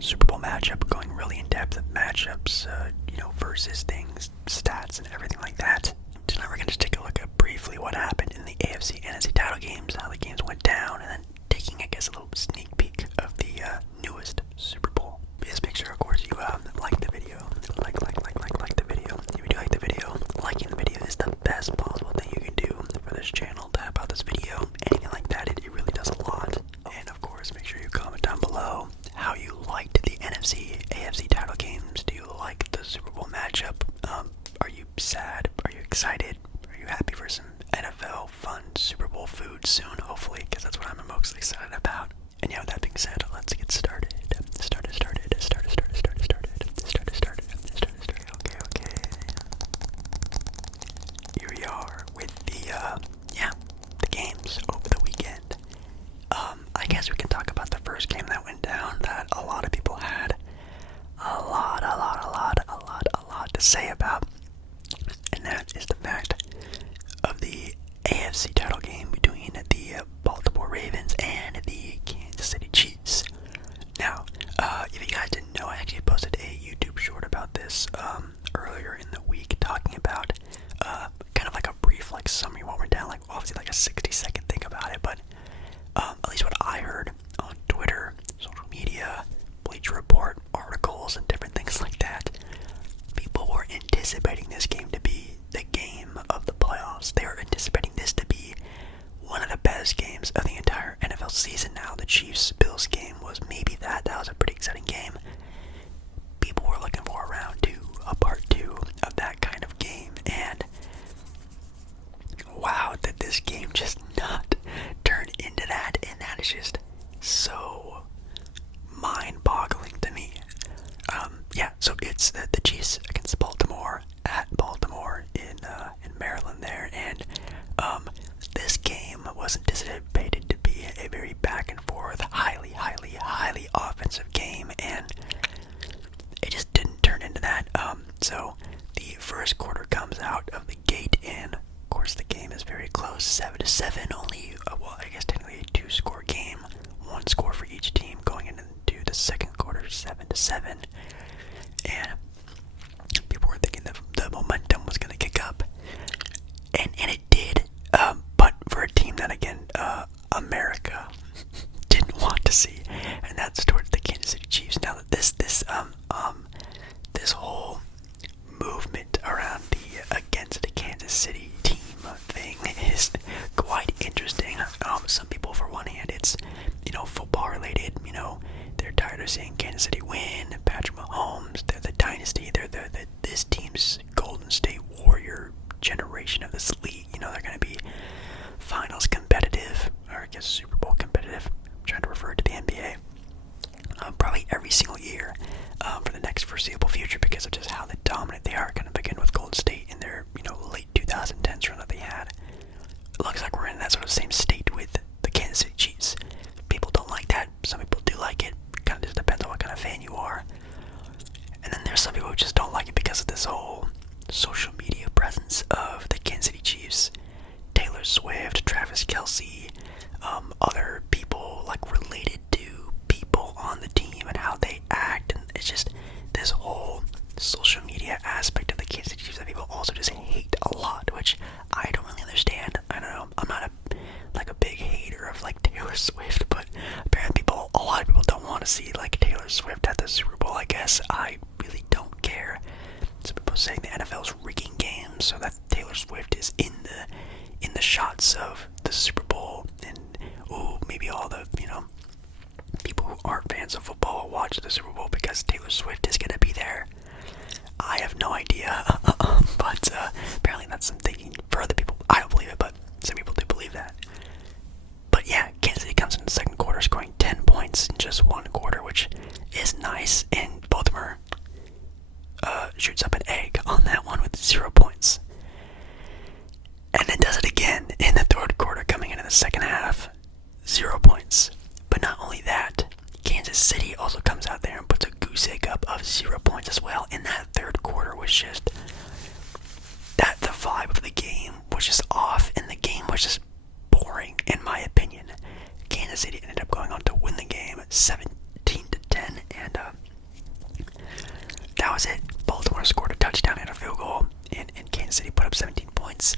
Super Bowl matchup, going really in depth of matchups, versus things, stats, and everything like that. Tonight we're going to take a look at briefly what happened in the AFC NFC title games, how the games went down, and then taking, I guess, a little sneak peek of the newest Super Bowl. Please make sure, of course, you like the video. Like the video. If you do like the video, liking the video is the best possible thing you can do for this channel to help out this video. Anything like that, it really does a lot. And of course, make sure you comment down below how you liked the NFC, AFC title games. Do you like the Super Bowl matchup? Are you sad? Are you excited? Are you happy for some NFL fun Super Bowl food soon, hopefully, because that's what I'm most excited about. And yeah, with that being said, let's get started. Okay. Here we are with the games over the weekend. I guess we can talk about the first game that went down that a lot of people had a lot to say about, and that is the fact of the AFC title game between the Baltimore Ravens and the Kansas City Chiefs. Now, if you guys didn't know, I actually posted a YouTube short about this earlier in the week, talking about kind of like a brief summary of what went down, obviously a 60-second thing about it, but at least what I heard on Twitter, social media, Bleacher Report, articles, and different things like that, people were anticipating this game to be the game of the playoffs. They were anticipating this to be one of the best games of the entire NFL season. Now, the Chiefs-Bills game was maybe that. That was a pretty exciting game. People were looking for a round two, a part two of that kind of game, and wow, did this game just not turn into that, and that is just so mind-boggling to me. So it's the Chiefs against Baltimore at Baltimore in Maryland there, and this game was anticipated to be a very back and forth, highly offensive game, and it just didn't turn into that. So the first quarter comes out of the gate, and of course the game is very close, 7-7. Only, I guess technically a 2-score game, 1 score for each team going into the second quarter, 7-7. And people were thinking that the momentum was going to kick up, and it did. But for a team that, again, America didn't want to see, and that's towards the Kansas City Chiefs. Now that this whole movement around the against the Kansas City team thing is quite interesting. Some people, for one hand, it's football related. They're tired of seeing Kansas City win. Patrick Mahomes, they're the dynasty. They're this team's Golden State Warrior generation of this league. They're going to be finals competitive, or I guess Super Bowl competitive. I'm trying to refer to the NBA. Probably every single year for the next foreseeable future, because of just how dominant they are. Going to begin with Golden State in their late 2010s run that they had. It looks like we're in that sort of same state with the Kansas City Chiefs. People don't like that. Some people do like it. Kind of just depends on what kind of fan you are. And then there's some people who just don't like it because of this whole social media presence of the Kansas City Chiefs. Taylor Swift, Travis Kelce, other people related to people on the team and how they act, and it's just this whole social media aspect of the Kansas City Chiefs that people also just hate a lot, which I don't really understand. I don't know. I'm not a big hater of Taylor Swift, but apparently a lot of people don't want to see Taylor Swift at the Super Bowl. I guess I really don't care. Some people saying the NFL's rigging games so that Taylor Swift is in the shots of the Super Bowl, and maybe all the people who aren't fans of football watch the Super Bowl because Taylor Swift is gonna be there. I have no idea, but apparently that's some thinking for other people. I don't believe it, but some people do believe that. But yeah, Kansas City comes in the second quarter scoring 10 points in just 1 quarter, which is nice, and Baltimore shoots up an egg on that one with 0 points. And then does it again in the third quarter, coming into the second half, 0 points. But not only that, Kansas City also comes out there and puts a goose egg up of 0 points as well. In that third quarter was just that the vibe of the game was just off, and the game was just boring, in my opinion. Kansas City ended up going on to win the game 17-10, and was it. Baltimore scored a touchdown and a field goal, and Kansas City put up 17 points.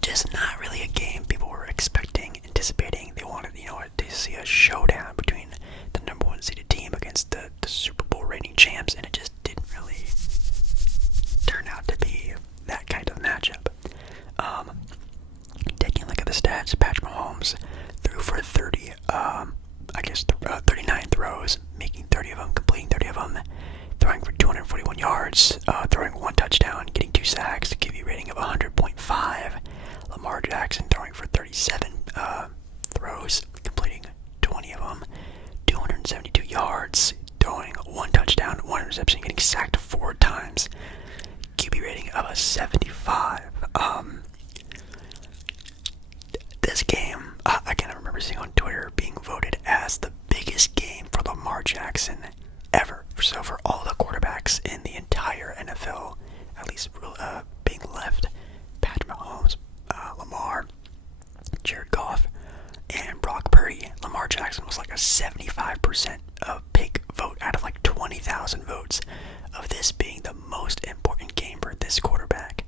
Just not really a game people were expecting, anticipating. They wanted, to see a showdown between the number one seeded team against the Super Bowl reigning champs, and it just didn't really turn out to be that kind of matchup. Taking a look at the stats, Patrick Mahomes threw for 39 throws, making 30 of them, completing 30 of them, throwing for 241 yards, throwing one touchdown, getting 2 sacks, a QB rating of 100.5. Lamar Jackson throwing for 37 throws, completing 20 of them, 272 yards, throwing one touchdown, one interception, getting sacked 4 times, QB rating of a 75. This game, I can remember seeing on Twitter being voted as the biggest game for Lamar Jackson ever. So for all the quarterbacks in the entire NFL, at least being left, Patrick Mahomes, Lamar, Jared Goff, and Brock Purdy, Lamar Jackson was like a 75% pick vote out of like 20,000 votes of this being the most important game for this quarterback.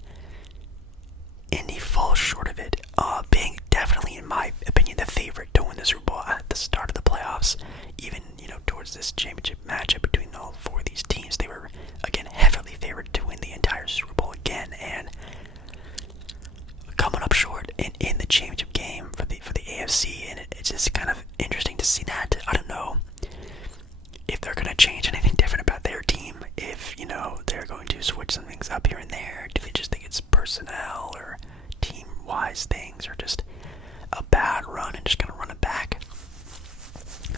And he falls short of it, being definitely, in my opinion, the favorite to win the Super Bowl at the start of the playoffs. Even, towards this championship matchup between all 4 of these teams, they were, again, heavily favored to win the entire Super Bowl again, and coming up short in the championship game for the AFC, and it's just kind of interesting to see that. I don't know if they're going to change anything different about their team, if, they're going to switch some things up here and there. Do they just think it's personnel or team-wise things, or just a bad run and just going to run it back?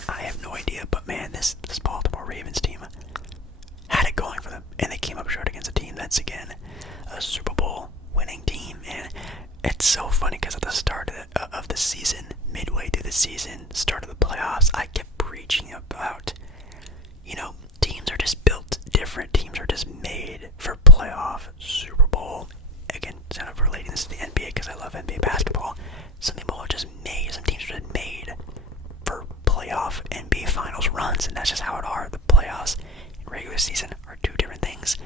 I have no idea, but man, this Baltimore Ravens team had it going for them, and they came up short against a team that's, again, a Super Bowl winning team. And it's so funny because at the start of the season, midway through the season, start of the playoffs, I kept preaching about, teams are just built different. Teams are just made for playoff, Super Bowl. Again, kind of relating this to the NBA because I love NBA basketball. Some teams are just made for playoff NBA Finals runs, and that's just how it are. The playoffs and regular season are 2 different things.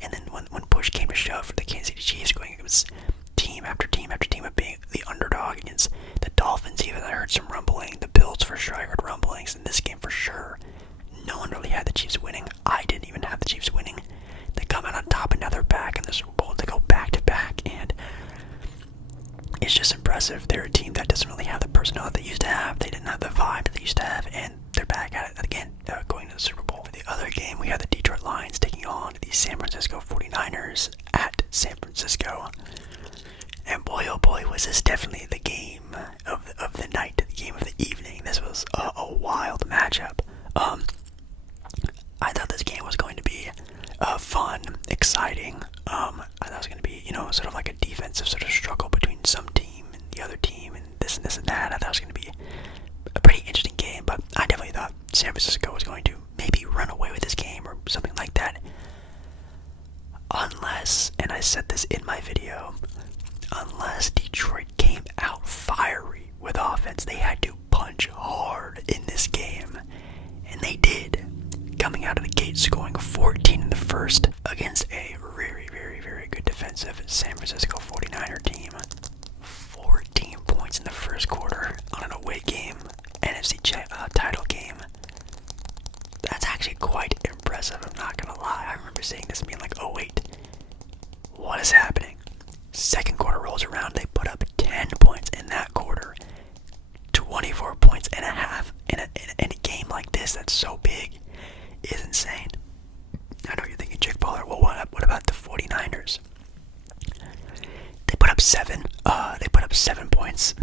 And then when push came to shove for the Kansas City Chiefs, going against team after team after team of being the underdog against the Dolphins, even I heard some rumbling. The Bills, for sure, I heard rumblings. In this game, for sure, no one really had the Chiefs winning. I didn't even have the Chiefs winning. They come out on top, and now they're back in the Super Bowl. They go back to back, and it's just impressive. They're a team that doesn't really have the personnel that they used to have. They didn't have the vibe that they used to have, and they're back at it again, going to the Super Bowl. The other game, we had the Detroit Lions taking on the San Francisco 49ers at San Francisco. And boy, oh boy, was this definitely the game of the night, the game of the evening. This was a wild matchup. I thought this game was going to be fun, exciting. I thought it was going to be, sort of like a defensive sort of struggle between some team and the other team, and this and that. I thought it was going to be a pretty interesting game, but I definitely thought San Francisco was going to maybe run away with this game or something like that. Unless, and I said this in my video, unless Detroit came out fiery with offense. They had to punch hard in this game, and they did. Coming out of the gate, scoring 14 in the first against a very, very, very good defensive San Francisco 49er team. 14 points in the first quarter on an away game, NFC title game. That's actually quite impressive, I'm not gonna lie. I remember seeing this and being like, oh wait, what is happening? Second quarter rolls around, they put up 10 points in that quarter. 24 points and a half in a game like this that's so big is insane. I know you're thinking, Jake Baller, well, what about the 49ers? They put up 7. They put up 7 points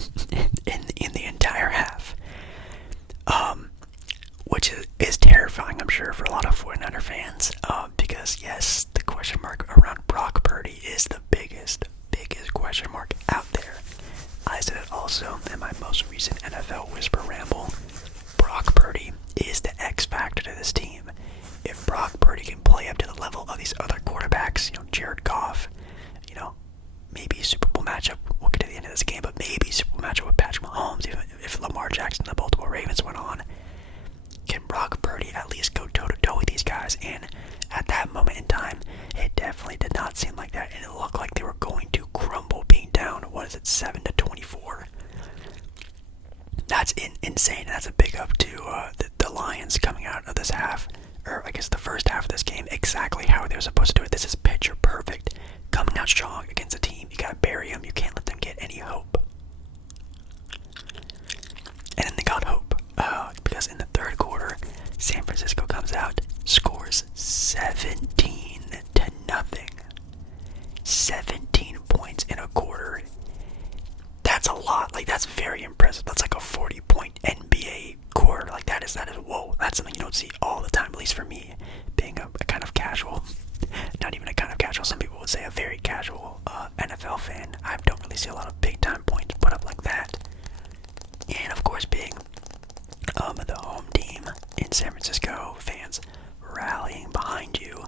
in the entire half, which is terrifying, I'm sure, for a lot of 49er fans. Because yes, the question mark around Brock Purdy is the biggest question mark out there. I said it also in my most recent NFL Whisper Ramble. Brock Purdy is the X factor to this team. If Brock Purdy can play up to the level of these other quarterbacks, Jared Goff, maybe a Super Bowl matchup, we'll get to the end of this game, but maybe a Super Bowl matchup with Patrick Mahomes, even if Lamar Jackson and the Baltimore Ravens went on, can Brock Purdy at least go toe-to-toe with these guys? And at that they were supposed to do it. This is picture perfect. Coming out strong against a team, you gotta bury them. You can't let them get any hope. And then they got hope, because in the third quarter, San Francisco comes out, scores 17-0. 17 points in a quarter. That's a lot. Like, that's very impressive. That's like a 40-point NBA quarter. Like, that is whoa. That's something you don't see all the time, at least for me, being a kind of casual, not even a kind of casual, some people would say a very casual NFL fan. I don't really see a lot of big-time points put up like that. And, of course, being the home team in San Francisco, fans rallying behind you,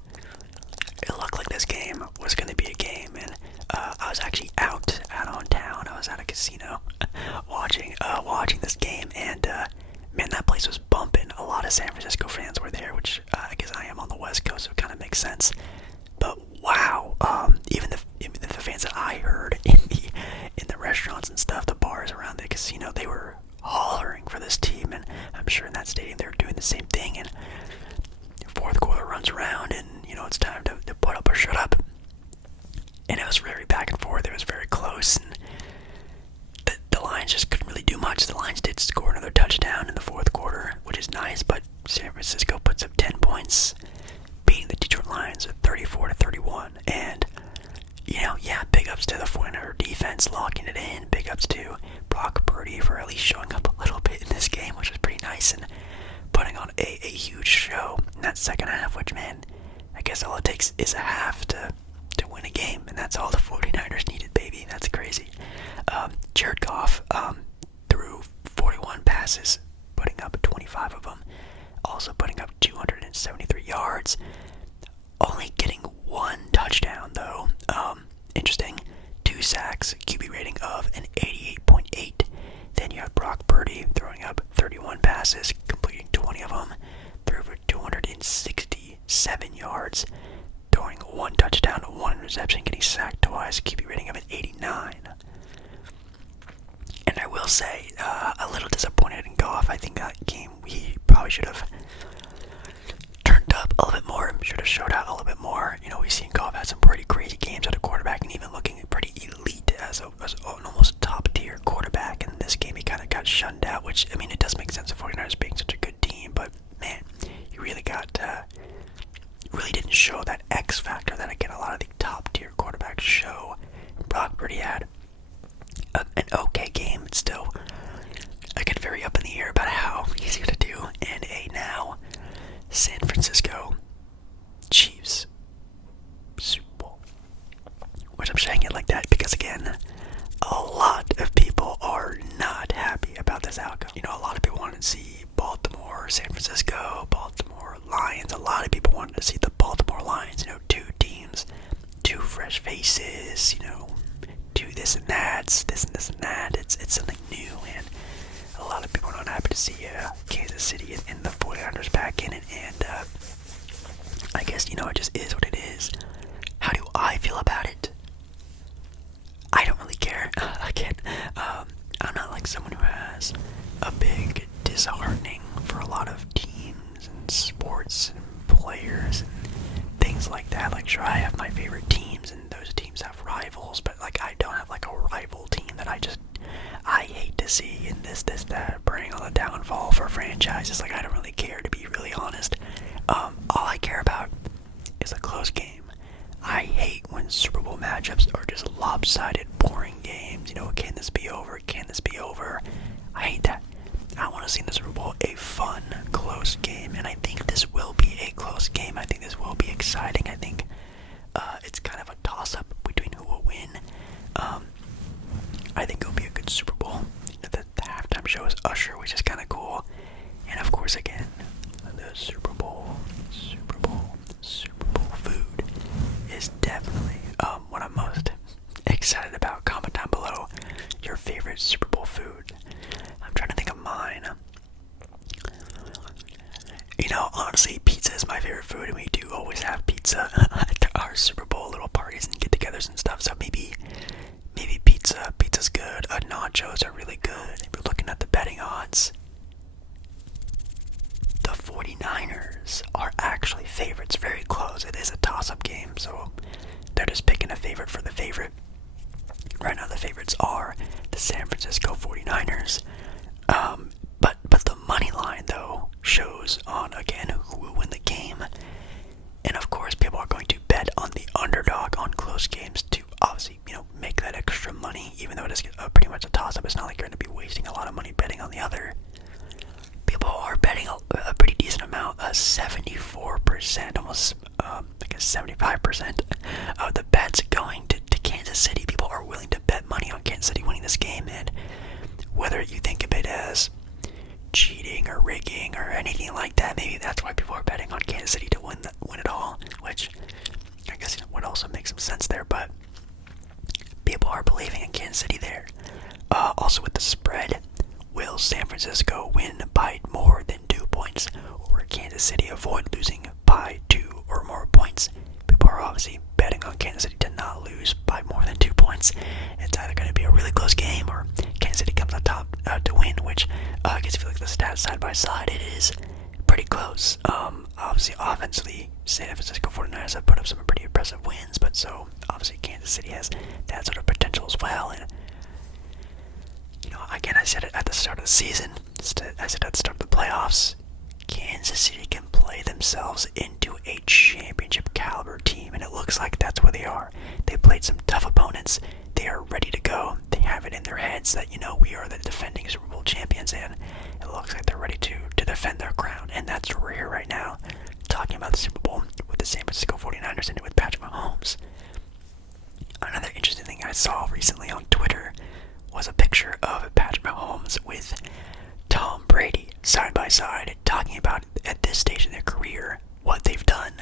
it looked like this game was going to be a game. And I was actually out on town. I was at a casino watching this game, and man, that place was bumping. A lot of San Francisco fans were there, which I guess I am on the West Coast, so it kind of makes sense. But wow, even the fans that I heard in the restaurants and stuff, the bars around the casino, they were hollering for this team, and I'm sure in that stadium they were doing the same thing. And fourth quarter runs around, and it's time to put up or shut up. And it was very back and forth. It was very close, and the Lions just couldn't really do much. The Lions did score another touchdown in the fourth quarter, which is nice, but San Francisco puts up 10 points, beating the Detroit Lions 34-31. And big ups to the 49er defense locking it in. Big ups to Brock Purdy for at least showing up a little bit in this game, which was pretty nice, and putting on a huge show in that second half, which, man, I guess all it takes is a half to win a game, and that's all the 49ers needed, baby. That's crazy. Jared Goff threw 41 passes, putting up 25 of them, also putting up 273 yards, only getting one touchdown, though. Interesting. 2 sacks, QB rating of an 88.8. Then you have Brock Purdy throwing up 31 passes, completing 20 of them, threw for 267 yards, throwing 1 touchdown, 1 interception, getting sacked twice, QB rating of an 89. And I will say, a little disappointed in Goff. I think that game we probably should have turned up a little bit more, should have showed out a little bit more. We've seen Goff had some pretty crazy games at a quarterback, and even looking pretty elite as an almost top-tier quarterback. And in this game, he kind of got shunned out, which, I mean, it does make sense of 49ers being such a good team, but, man, he really really didn't show that X factor that, again, a lot of the top-tier quarterbacks show. Brock Purdy had an okay game, but still, I get very up in the air about how he's going to do in a now San Francisco Chiefs Super Bowl. Which I'm saying it like that because, again, a lot of people are not happy about this outcome. A lot of people wanted to see Baltimore, San Francisco, Baltimore Lions. A lot of people wanted to see the Baltimore Lions, 2 teams, 2 fresh faces, 2 this and that, this and this and that. It's something new, and a lot of people are not happy to see Kansas City and the 49ers back in it, and I guess, it just is what it is. How do I feel about it? I don't really care. Again, I'm not like someone who has a big disheartening for a lot of teams and sports and players and things like that. Like, sure, I have my favorite teams, and those teams have rivals, but, like, I don't have, like, a rival team that I hate to see, and this, that, preying on the downfall for franchises. Like, I don't really care, to be really honest. All I care about is a close game. I hate when Super Bowl matchups are just lopsided, boring games. Can this be over? Can this be over? I hate that. I want to see in the Super Bowl a fun, close game, and I think this will be a close game. I think this will be exciting. I think it's kind of a toss-up between who will win. I think it'll be a good Super Bowl. The halftime show is Usher, which is kind of cool. And of course, again, the Super Bowl food is definitely what I'm most excited about. Comment down below your favorite Super Bowl food. I'm trying to think of mine. Honestly, pizza is my favorite food, and we do always have pizza at our Super Bowl little parties and get-togethers and stuff. So maybe pizza's good. Nachos are really good. If you're looking at the betting odds, the 49ers are actually favorites. Very close. It is a toss-up game, so they're just picking a favorite for the favorite. Right now the favorites are the San Francisco 49ers. But the money line, though, shows on, again, who will win the game. And, of course, people are going to bet on the underdog on close games to, obviously, make that extra money. Even though it is pretty much a toss-up, it's not like you're going to be wasting a lot of money betting on the other. People are betting a pretty decent amount, 74%, almost, I guess 75% of the bets going to Kansas City. People are willing to bet money on Kansas City winning this game, and whether you think of it as cheating or rigging or anything like that, maybe that's why people are betting on Kansas City to win it all, which I guess would also make some sense there, but people are believing in Kansas City there. Also with the spread, will San Francisco win by more than 2 points, or will Kansas City avoid losing by 2 or more points? People are obviously betting on Kansas City to not lose by more than 2 points. It's either going to be a really close game or Kansas City comes on top to win, which I guess if you look at the stats side by side, it is pretty close. Obviously, offensively, San Francisco 49ers have put up some pretty impressive wins, but so obviously Kansas City has that sort of potential as well. And again, I said it at the start of the season, I said at the start of the playoffs, Kansas City can play themselves into a championship caliber team, and it looks like that's where they are. They played some tough opponents. They are ready to go. They have it in their heads that, we are the defending Super Bowl champions, and it looks like they're ready to defend their crown, and that's where we're here right now, talking about the Super Bowl with the San Francisco 49ers and with Patrick Mahomes. Another interesting thing I saw recently on Twitter was a picture of Patrick Mahomes with Tom Brady side by side, talking about at this stage in their career what they've done.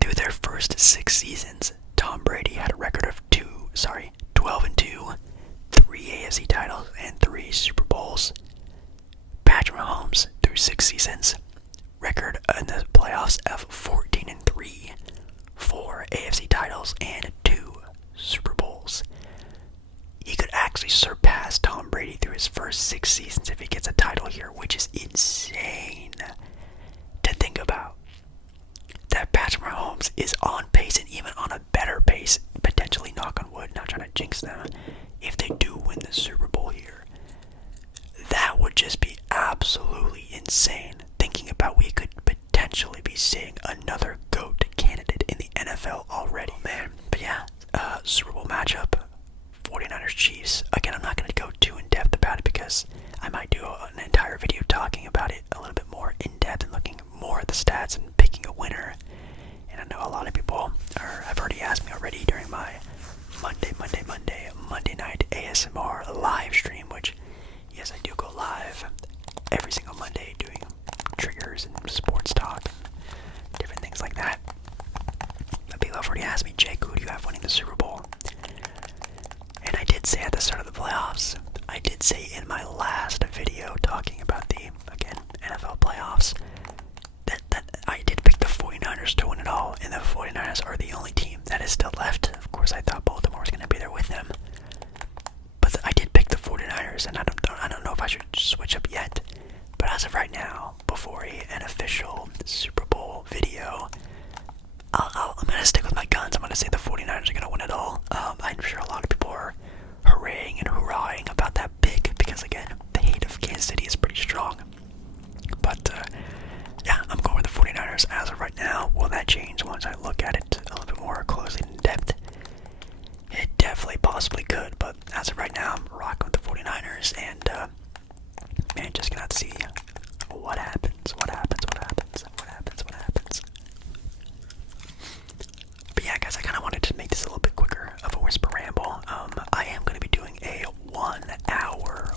Through their first 6 seasons, Tom Brady had a record of 12-2, 3 AFC titles, and 3 Super Bowls. Patrick Mahomes, through 6 seasons, record in the playoffs of 14-3, 4 AFC titles, and 2 Super Bowls. He could actually surpass Tom Brady through his first 6 seasons if he gets a title here, which is insane to think about. That Patrick Mahomes is on pace, and even on a better pace, potentially, knock on wood, not trying to jinx them, if they do win the Super Bowl here. That would just be absolutely insane, thinking about we could potentially be seeing another GOAT candidate in the NFL already, man. But yeah, Super Bowl matchup, 49ers Chiefs. Again, I'm not going to go too in-depth about it because I might do an entire video talking about it a little bit more in-depth and looking more at the stats and picking a winner. And I know a lot of people have already asked me already during my Monday night ASMR live stream, which, yes, I do go live every single Monday doing triggers and sports talk and different things like that. But people have already asked me, Jake, who do you have winning the Super Bowl? And I did say at the start of the playoffs, I did say in my last video talking about the, again, NFL playoffs, that I did pick the 49ers to win it all, and the 49ers are the only team that is still left. Of course, I thought Baltimore was going to be there with them, but I did pick the 49ers, and I don't know if I should switch up yet, but as of right now, before an official Super Bowl video, I'm going to stick with my guns. I'm going to say the 49ers are going to win it all. I'm sure a lot of people are hooray and hurrahing about that pick because, again, the hate of Kansas City is pretty strong. But, yeah, I'm going with the 49ers as of right now. Will that change once I look at it a little bit more closely in depth? It definitely possibly could, but as of right now, I'm rocking with the 49ers, and, man, just gonna have to see what happens. But yeah, guys, I kind of wanted to make this a little bit quicker of a whisper ramble. I am going to be doing a 1 hour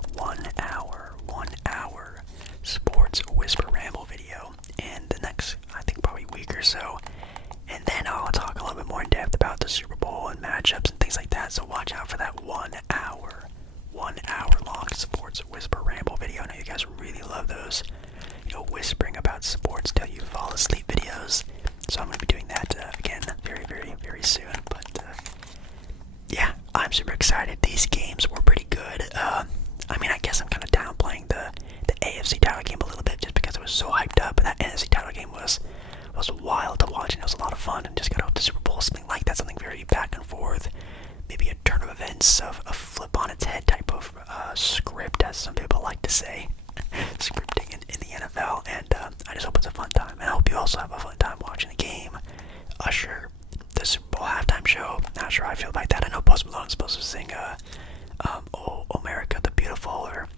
sports whisper ramble video in the next, I think, probably week or so. And then I'll talk a little bit more in depth about the Super Bowl and matchups and things like that. So watch out for that 1 hour long sports whisper ramble video. I know you guys really love those, whispering about sports till you fall asleep videos. So I'm going to be doing that again very, very, very soon. But yeah, I'm super excited. These games were pretty good. I mean, I guess I'm kind of downplaying the AFC title game a little bit just because it was so hyped up. And also have a fun time watching the game. Usher, the Super Bowl halftime show. Not sure how I feel about that. I know Post Malone's supposed to sing "Oh America the Beautiful" or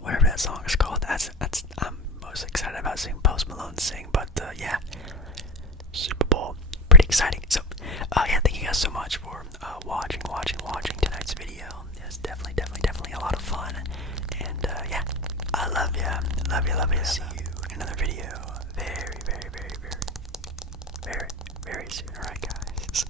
whatever that song is called. I'm most excited about seeing Post Malone sing. But yeah, Super Bowl, pretty exciting. So yeah, thank you guys so much for watching tonight's video. It's definitely a lot of fun. And yeah, I love ya. See you in another video very soon. Alright guys.